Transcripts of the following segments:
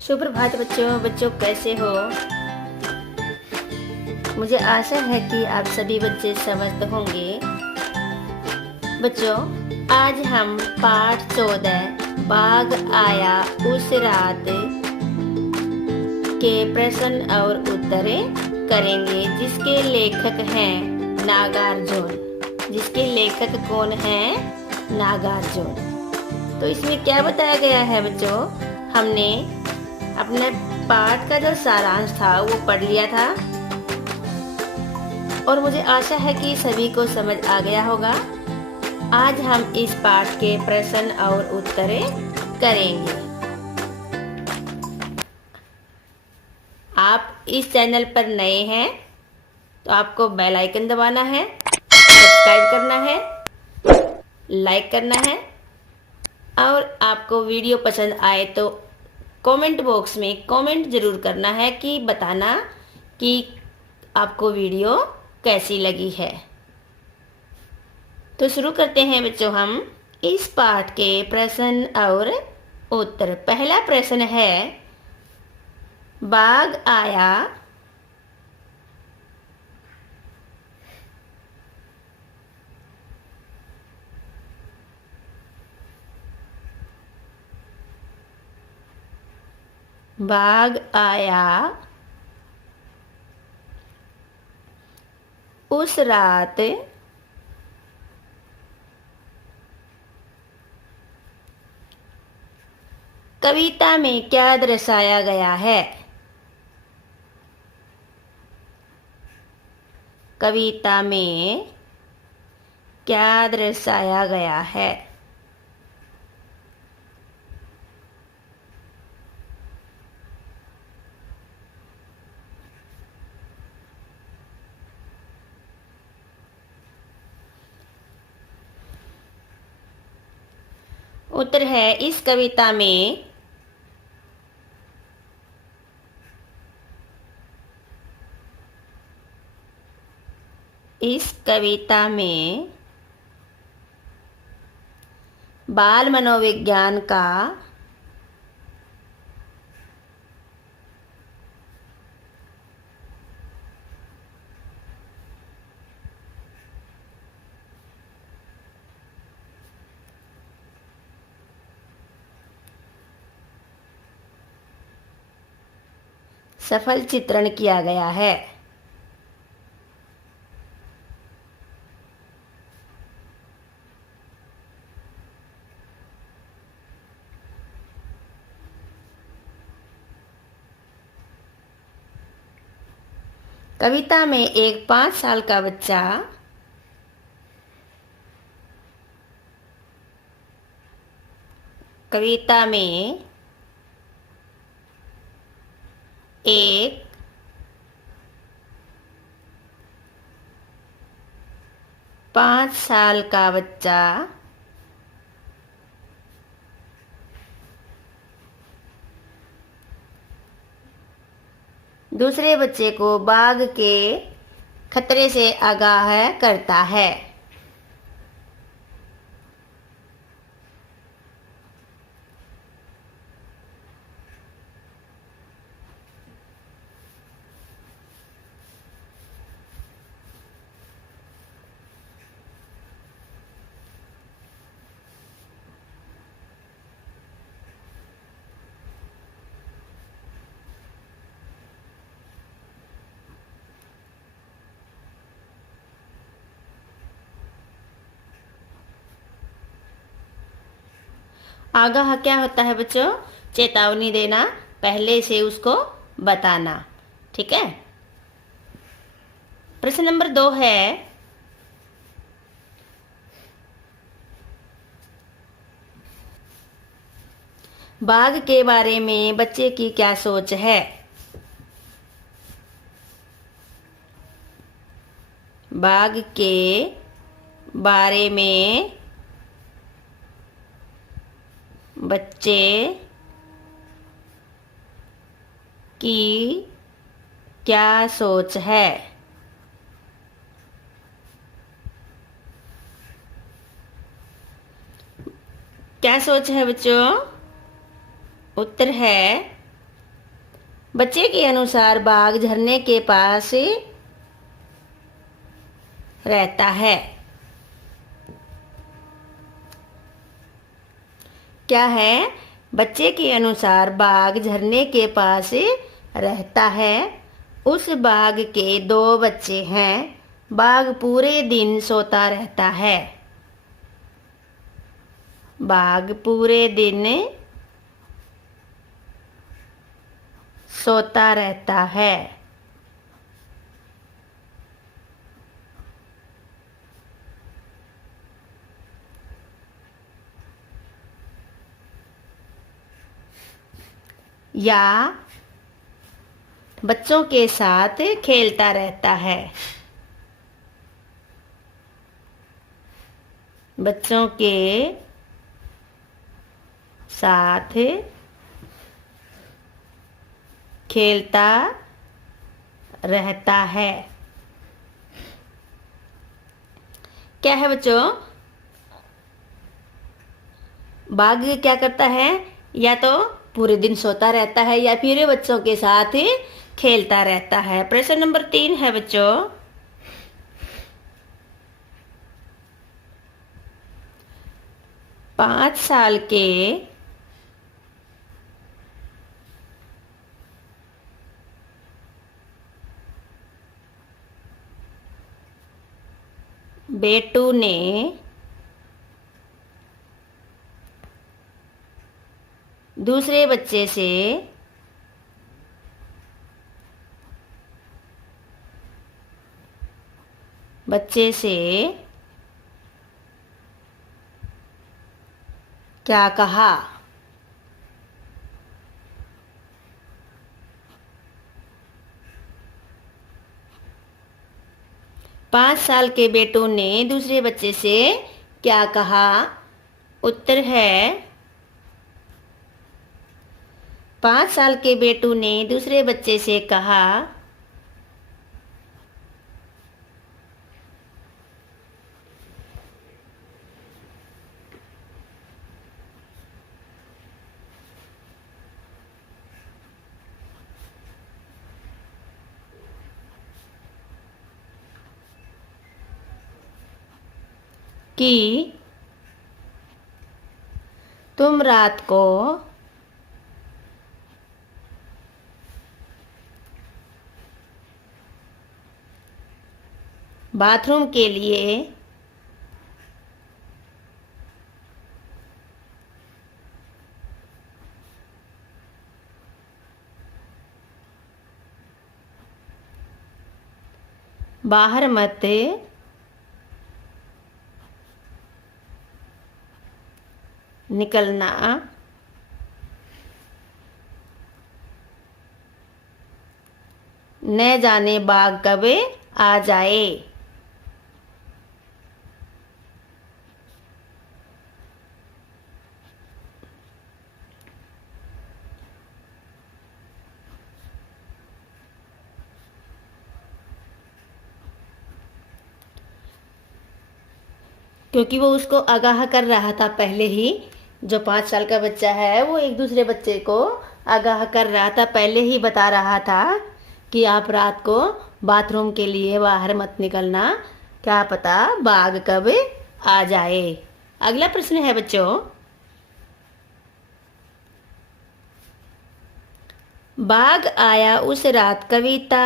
सुप्रभात बच्चों। बच्चों कैसे हो? मुझे आशा है कि आप सभी बच्चे समझते होंगे। बच्चों, आज हम पाठ 14 बाघ आया उस रात के प्रश्न और उत्तरें करेंगे, जिसके लेखक हैं नागार्जुन। जिसके लेखक कौन हैं? नागार्जुन। तो इसमें क्या बताया गया है बच्चों? हमने अपने पाठ का जो सारांश था वो पढ़ लिया था और मुझे आशा है कि सभी को समझ आ गया होगा। आज हम इस पाठ के प्रश्न और उत्तरें करेंगे। आप इस चैनल पर नए हैं तो आपको बेल आइकन दबाना है, सब्सक्राइब करना है, लाइक करना है और आपको वीडियो पसंद आए तो कमेंट बॉक्स में कमेंट जरूर करना है कि बताना कि आपको वीडियो कैसी लगी है। तो शुरू करते हैं बच्चों हम इस पाठ के प्रश्न और उत्तर। पहला प्रश्न है, बाघ आया बाघ आया उस रात कविता में क्या दर्शाया गया है? कविता में क्या दर्शाया गया है? उत्तर है, इस कविता में बाल मनोविज्ञान का सफल चित्रण किया गया है। कविता में एक 5 साल का बच्चा कविता में एक 5 साल का बच्चा दूसरे बच्चे को बाघ के खतरे से आगाह करता है। आगाह क्या होता है बच्चों? चेतावनी देना, पहले से उसको बताना। ठीक है। प्रश्न नंबर 2 है, बाघ के बारे में बच्चे की क्या सोच है? बाघ के बारे में बच्चे की क्या सोच है? क्या सोच है बच्चों? उत्तर है, बच्चे के अनुसार बाघ झरने के पास रहता है। क्या है? बच्चे के अनुसार बाघ झरने के पास रहता है। उस बाघ के 2 बच्चे हैं। बाघ पूरे दिन सोता रहता है। बाघ पूरे दिन सोता रहता है। या बच्चों के साथ खेलता रहता है। बच्चों के साथ खेलता रहता है। क्या है बच्चों? बाघ क्या करता है? या तो पूरे दिन सोता रहता है या फिर बच्चों के साथ खेलता रहता है। प्रश्न नंबर 3 है बच्चों, 5 साल के बेटू ने दूसरे बच्चे से क्या कहा? 5 साल के बेटू ने दूसरे बच्चे से क्या कहा? उत्तर है 5 साल के बेटू ने दूसरे बच्चे से कहा, कि तुम रात को बाथरूम के लिए बाहर मत निकलना। न जाने बाघ कब आ जाए। क्योंकि वो उसको आगाह कर रहा था पहले ही। जो 5 साल का बच्चा है वो एक दूसरे बच्चे को आगाह कर रहा था, पहले ही बता रहा था कि आप रात को बाथरूम के लिए बाहर मत निकलना, क्या पता बाघ कब आ जाए। अगला प्रश्न है बच्चों, बाघ आया उस रात कविता।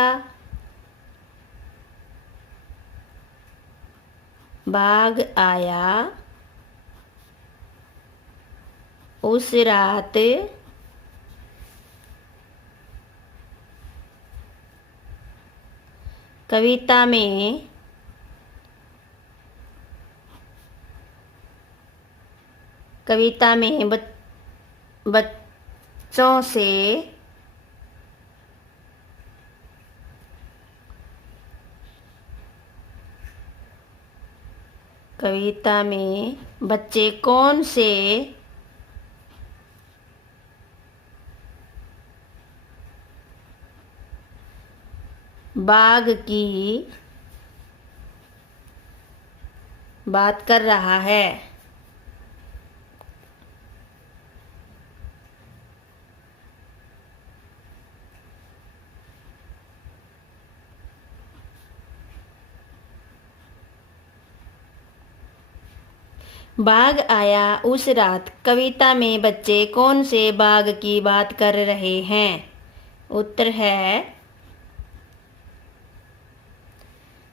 बाघ आया उस रात कविता में बच्चों से कविता में बच्चे कौन से बाघ की बात कर रहा है? बाघ आया उस रात कविता में बच्चे कौन से बाघ की बात कर रहे हैं? उत्तर है,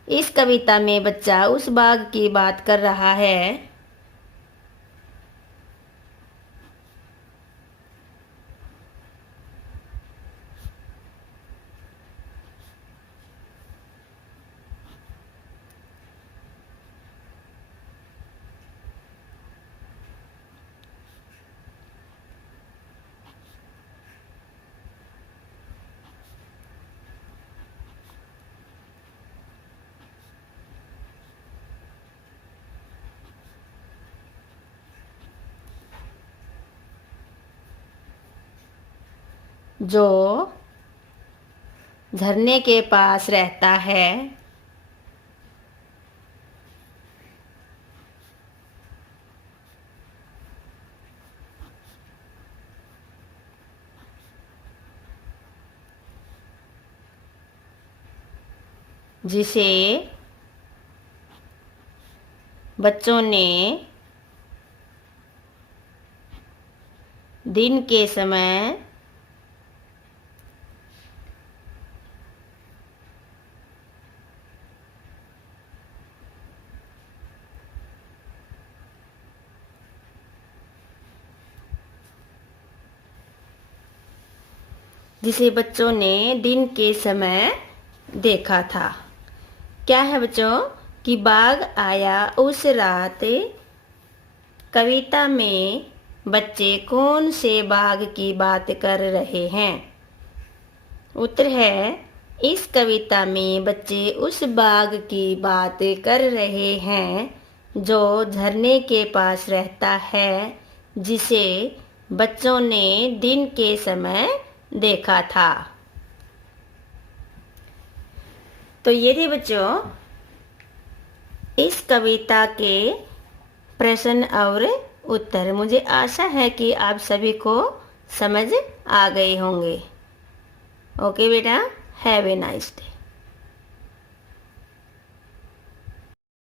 इस कविता में बच्चा उस बाघ की बात कर रहा है जो झरने के पास रहता है। जिसे बच्चों ने दिन के समय दिन के समय देखा था। क्या है बच्चों कि बाघ आया उस रात कविता में बच्चे कौन से बाघ की बात कर रहे हैं? उत्तर है, इस कविता में बच्चे उस बाघ की बात कर रहे हैं जो झरने के पास रहता है, जिसे बच्चों ने दिन के समय देखा था। तो ये थे बच्चों इस कविता के प्रश्न और उत्तर। मुझे आशा है कि आप सभी को समझ आ गए होंगे। ओके बेटा, हैव ए नाइस डे।